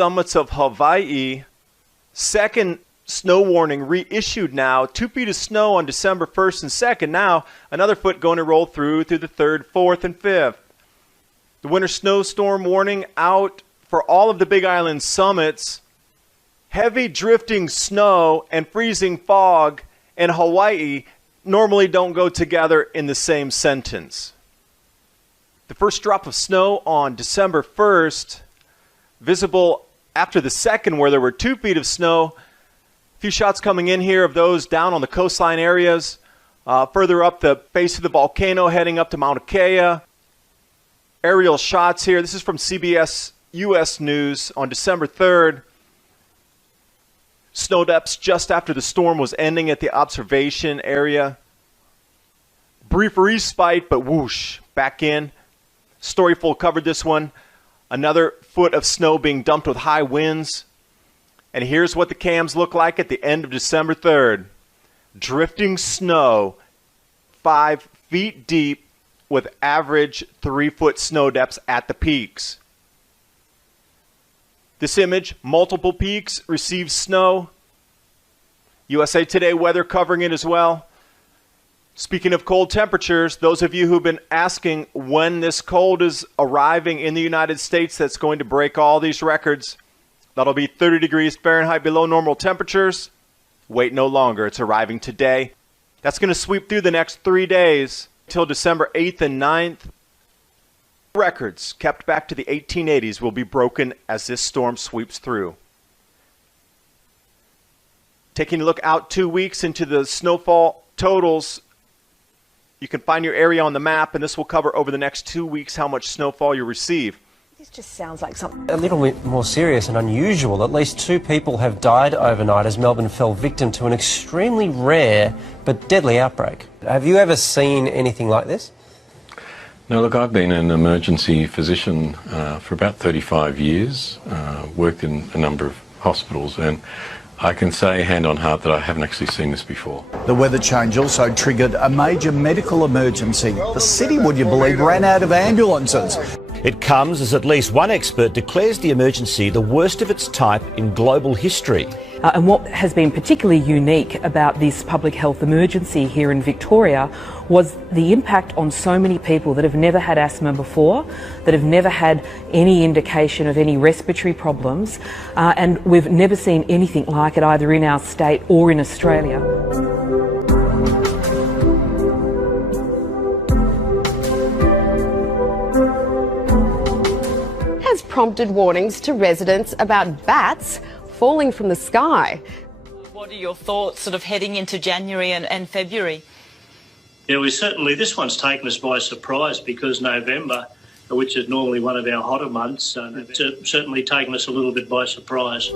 summits of Hawaii. Second snow warning reissued now. 2 feet of snow on December 1st and 2nd. Now another foot going to roll through the 3rd, 4th, and 5th. The winter snowstorm warning out for all of the Big Island summits. Heavy drifting snow and freezing fog in Hawaii normally don't go together in the same sentence. The first drop of snow on December 1st, visible after the 2nd where there were 2 feet of snow. A few shots coming in here of those down on the coastline areas. Further up the face of the volcano heading up to Mauna Kea. Aerial shots here. This is from CBS U.S. News on December 3rd. Snow depths just after the storm was ending at the observation area. Brief respite, but whoosh, back in. Storyful covered this one. Another foot of snow being dumped with high winds. And here's what the cams look like at the end of December 3rd. Drifting snow 5 feet deep with average 3-foot snow depths at the peaks. This image, multiple peaks receive snow. USA Today weather covering it as well. Speaking of cold temperatures, those of you who've been asking when this cold is arriving in the United States that's going to break all these records, that'll be 30 degrees Fahrenheit below normal temperatures. Wait no longer. It's arriving today. That's going to sweep through the next 3 days till December 8th and 9th. Records kept back to the 1880s will be broken as this storm sweeps through. Taking a look out 2 weeks into the snowfall totals, you can find your area on the map, and this will cover over the next 2 weeks how much snowfall you receive. This just sounds like something a little bit more serious and unusual. At least 2 people have died overnight as Melbourne fell victim to an extremely rare but deadly outbreak. Have you ever seen anything like this? No, look, I've been an emergency physician for about 35 years, worked in a number of hospitals, and I can say hand on heart that I haven't actually seen this before. The weather change also triggered a major medical emergency. The city, would you believe, ran out of ambulances. It comes as at least one expert declares the emergency the worst of its type in global history. And what has been particularly unique about this public health emergency here in Victoria was the impact on so many people that have never had asthma before, that have never had any indication of any respiratory problems, and we've never seen anything like it either in our state or in Australia. Has prompted warnings to residents about bats falling from the sky. What are your thoughts sort of heading into January and February? Yeah, this one's taken us by surprise because November, which is normally one of our hotter months, it's certainly taken us a little bit by surprise.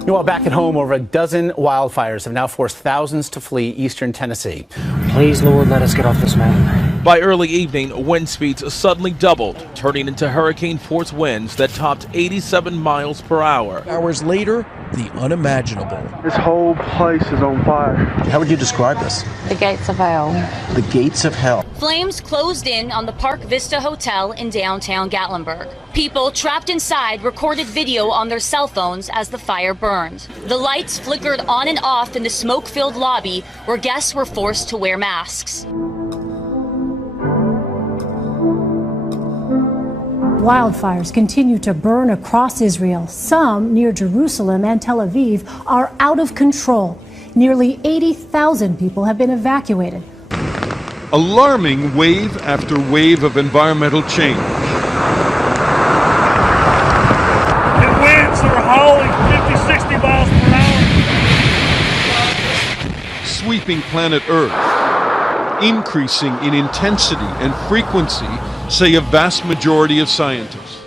Meanwhile, back at home, over a dozen wildfires have now forced thousands to flee eastern Tennessee. Please, Lord, let us get off this mountain. By early evening, wind speeds suddenly doubled, turning into hurricane-force winds that topped 87 miles per hour. Hours later, the unimaginable. This whole place is on fire. How would you describe this? The gates of hell. The gates of hell. Flames closed in on the Park Vista Hotel in downtown Gatlinburg. People trapped inside recorded video on their cell phones as the fire burned. The lights flickered on and off in the smoke-filled lobby where guests were forced to wear masks. Wildfires continue to burn across Israel. Some near Jerusalem and Tel Aviv are out of control. Nearly 80,000 people have been evacuated. Alarming wave after wave of environmental change. The winds are howling 50, 60 miles per hour. Sweeping planet Earth, increasing in intensity and frequency, say a vast majority of scientists.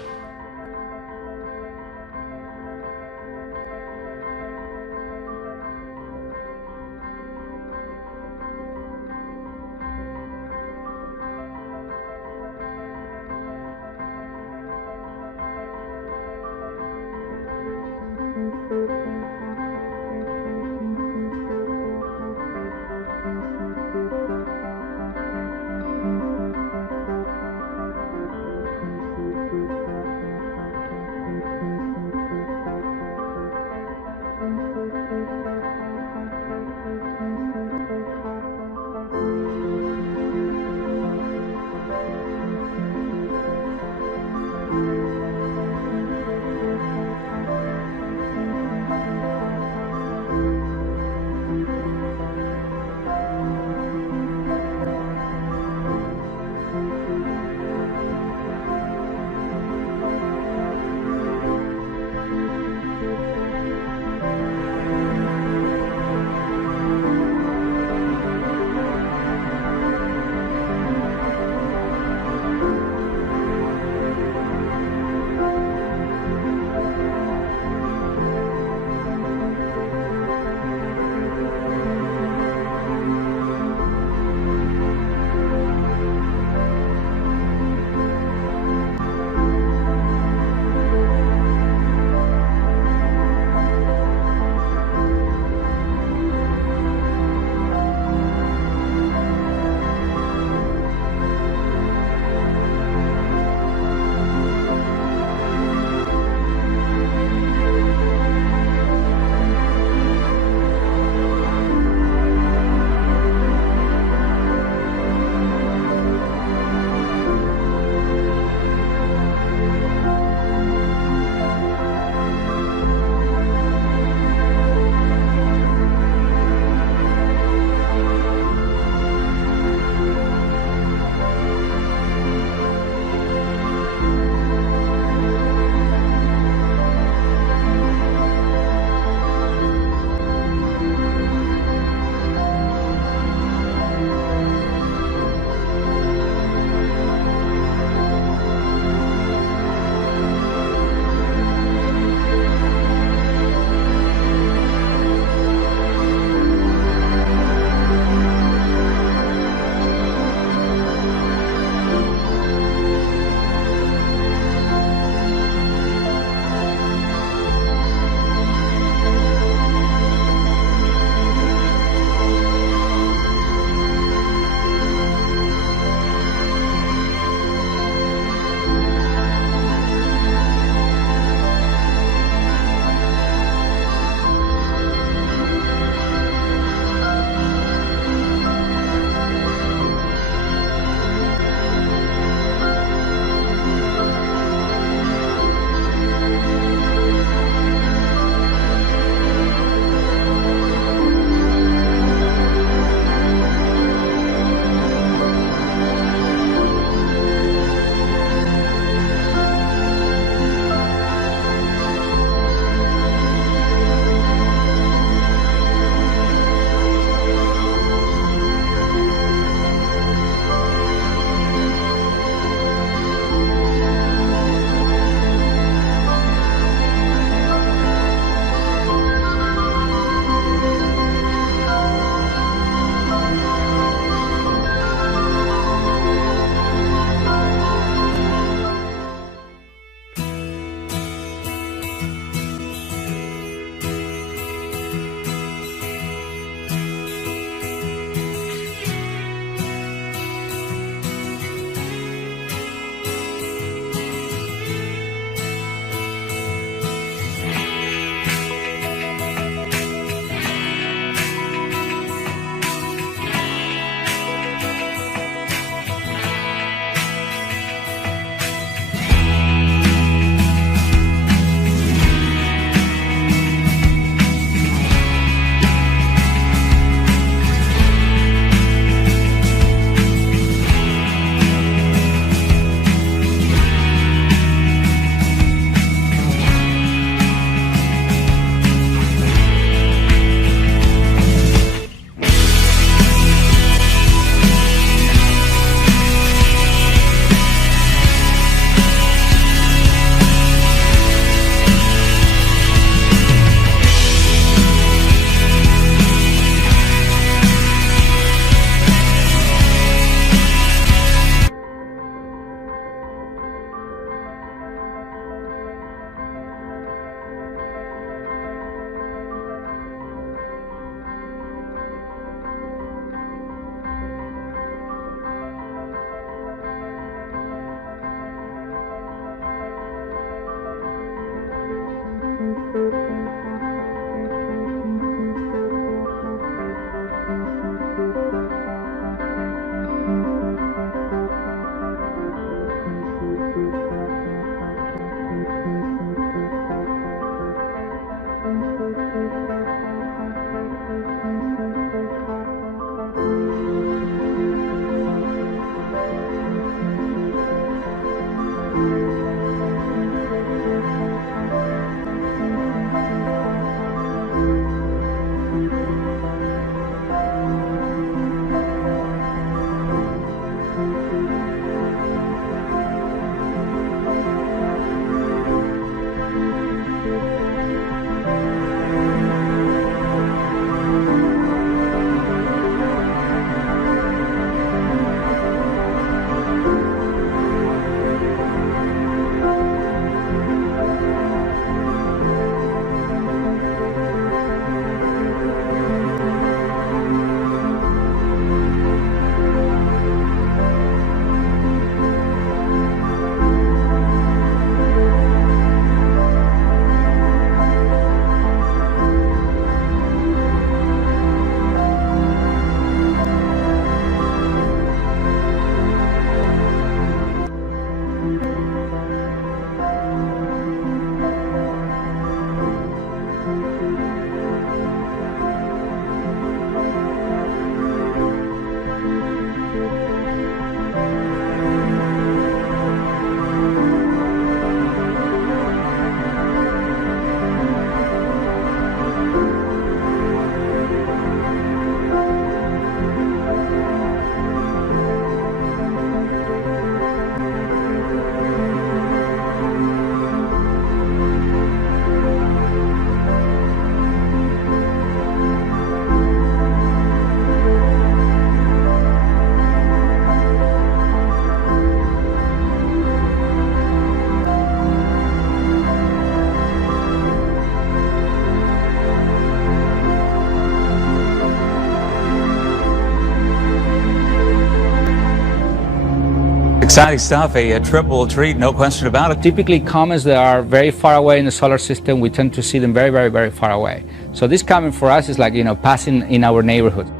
Exciting stuff, a triple treat, no question about it. Typically comets that are very far away in the solar system, we tend to see them very, very, very far away. So this comet for us is like, passing in our neighborhood.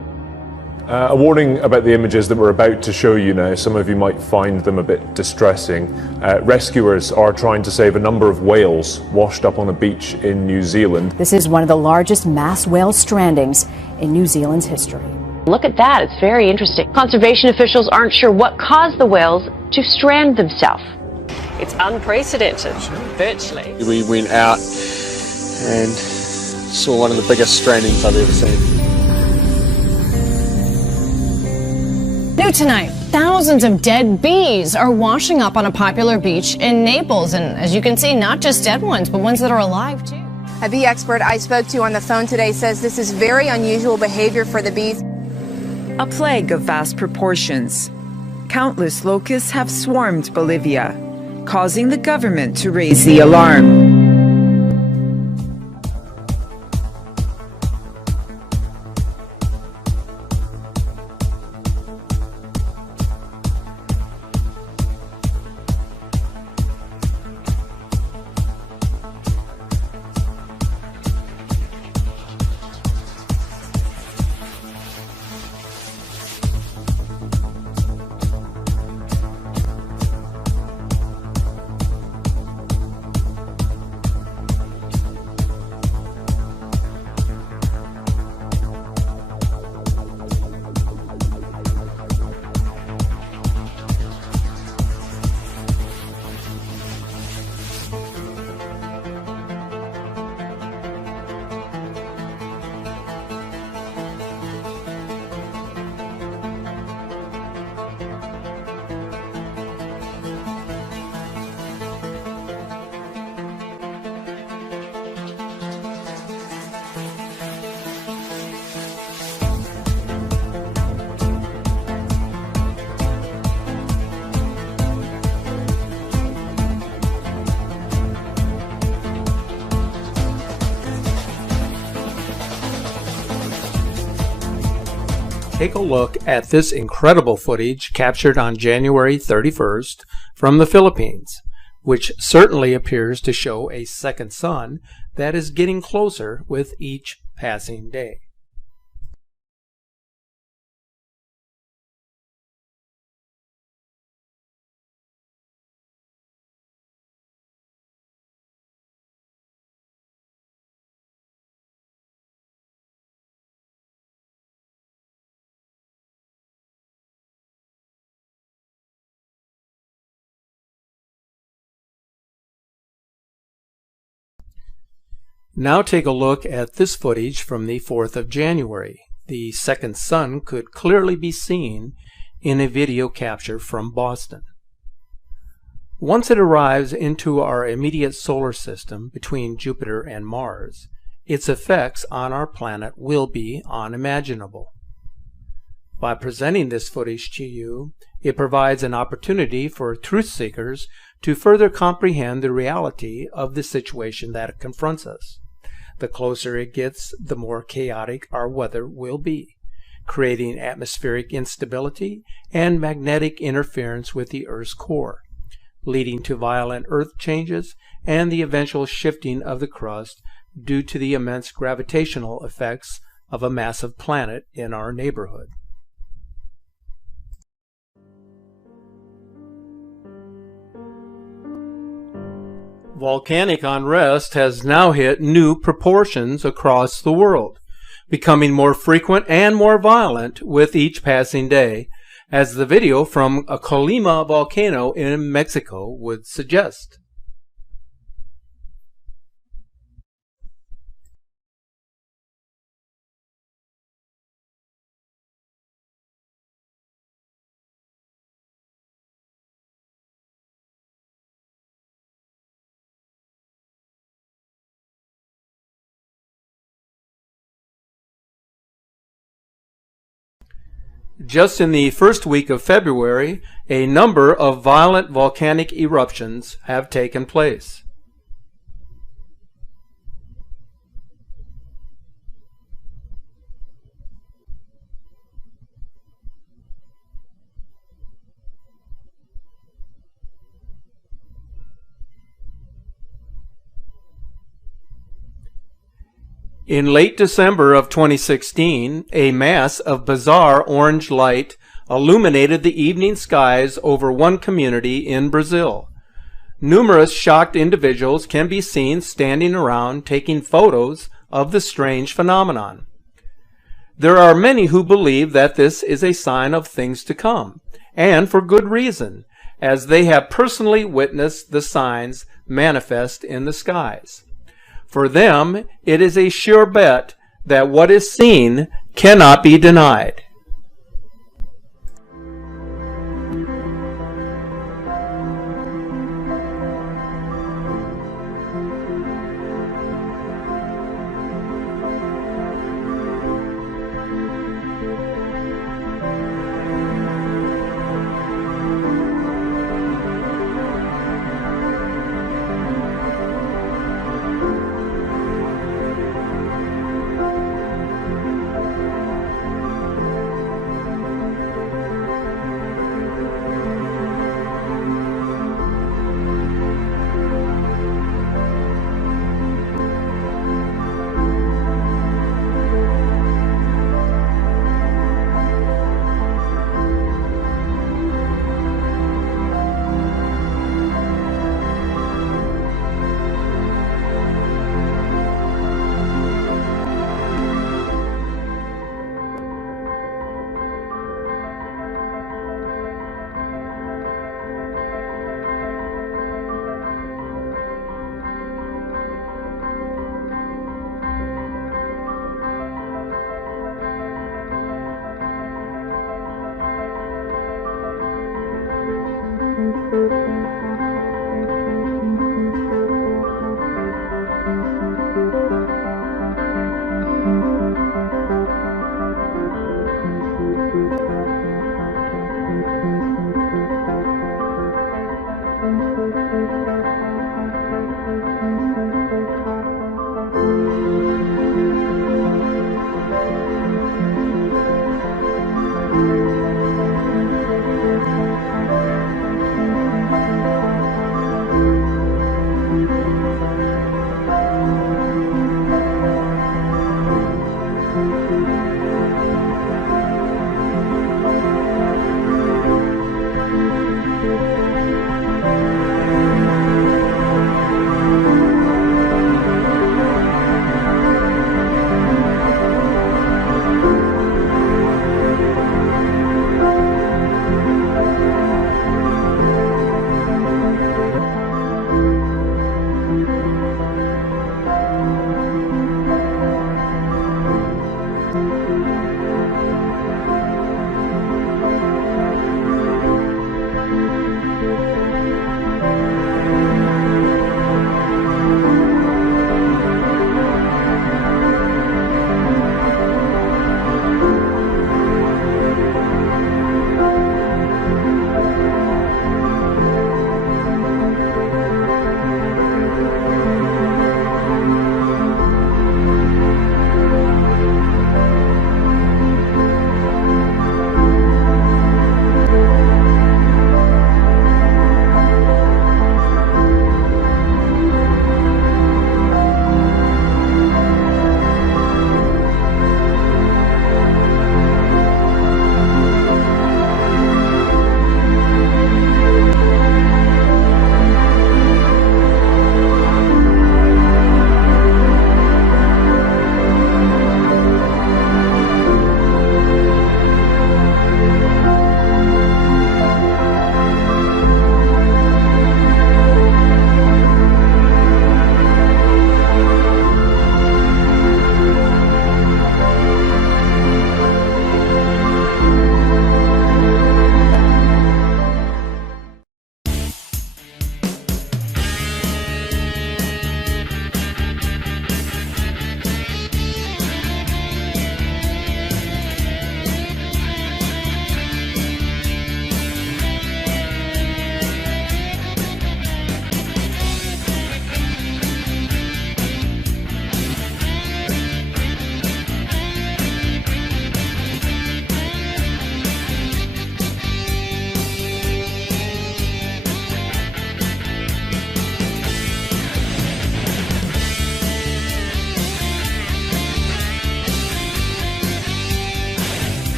A warning about the images that we're about to show you now. Some of you might find them a bit distressing. Rescuers are trying to save a number of whales washed up on a beach in New Zealand. This is one of the largest mass whale strandings in New Zealand's history. Look at that, it's very interesting. Conservation officials aren't sure what caused the whales to strand themselves. It's unprecedented, virtually. We went out and saw one of the biggest strandings I've ever seen. New tonight, thousands of dead bees are washing up on a popular beach in Naples. And as you can see, not just dead ones, but ones that are alive too. A bee expert I spoke to on the phone today says this is very unusual behavior for the bees. A plague of vast proportions. Countless locusts have swarmed Bolivia, causing the government to raise the alarm. Take a look at this incredible footage captured on January 31st from the Philippines, which certainly appears to show a second sun that is getting closer with each passing day. Now take a look at this footage from the 4th of January. The second sun could clearly be seen in a video capture from Boston. Once it arrives into our immediate solar system between Jupiter and Mars, its effects on our planet will be unimaginable. By presenting this footage to you, it provides an opportunity for truth seekers to further comprehend the reality of the situation that confronts us. The closer it gets, the more chaotic our weather will be, creating atmospheric instability and magnetic interference with the Earth's core, leading to violent Earth changes and the eventual shifting of the crust due to the immense gravitational effects of a massive planet in our neighborhood. Volcanic unrest has now hit new proportions across the world, becoming more frequent and more violent with each passing day, as the video from a Colima volcano in Mexico would suggest. Just in the first week of February, a number of violent volcanic eruptions have taken place. In late December of 2016, a mass of bizarre orange light illuminated the evening skies over one community in Brazil. Numerous shocked individuals can be seen standing around taking photos of the strange phenomenon. There are many who believe that this is a sign of things to come, and for good reason, as they have personally witnessed the signs manifest in the skies. For them, it is a sure bet that what is seen cannot be denied.